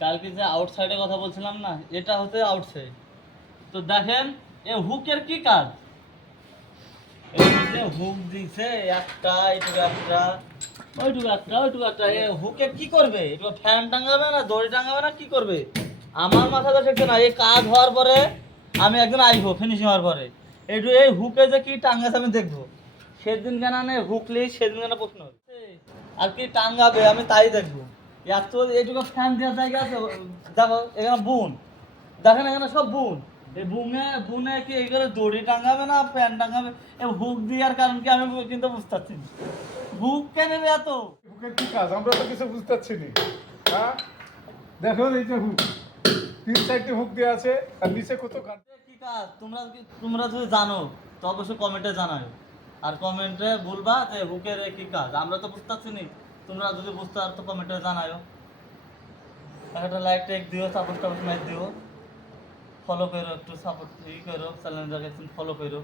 কালকে যে আউটসাইডের কথা বলছিলাম না, এটা হচ্ছে আউটসাইড। তো দেখেন, এ হুকের কি কাজ? এই যে হুক দিছে একটা, এইটুকু একটা, ওইটুকু একটা, ওইটুকু একটা, এ হুকে কি করবে? একটু ফ্যান টাঙাবে না, দড়ি টাঙাবে না, কি করবে? আমার মাথাটা ঠিক না। এই কাজ হওয়ার পরে আমি একদিন আইবো, ফিনিশিং হওয়ার পরে একটু এই হুকে যে কি টাঙ্গাছে আমি দেখবো। সেদিন কেন না হুকলি, সেদিন কেন প্রশ্ন হচ্ছে। আর কি টাঙ্গাবে আমি তাই দেখবো। এত এইটুকু ফ্যান দেওয়ার জায়গা আছে? দেখো এখানে বুন, দেখেন এখানে সব বুন। এই বুনে বুনে কি এগুলো দড়ি টাঙাবে না ফ্যান টাঙাবে? এই হুক দেওয়ার কারণ কি আমি কিন্তু বুঝতে পারছি না। হুক কেন রে এত? হুকের কি কাজ আমরা তো কিছু বুঝতে পারছি না। হ্যাঁ, দেখুন এই যে হুক, 3-4টি হুক দেওয়া আছে আর নিচে কত গান। কি কাজ তোমরা যদি জানো তো অবশ্যই কমেন্টে জানাও। আর কমেন্টে বলবা যে হুকের এ কি কাজ, আমরা তো বুঝতে পারছি না। তোমরা যদি বুঝতে পারো তো কমেন্টে জানাও। একটা লাইক টাইক দিও, সাপোর্ট টাপোর্ট মার দিও, ফলো করো, একটু সাপোর্ট ই করো, চ্যানেলটাকে ফলো করো।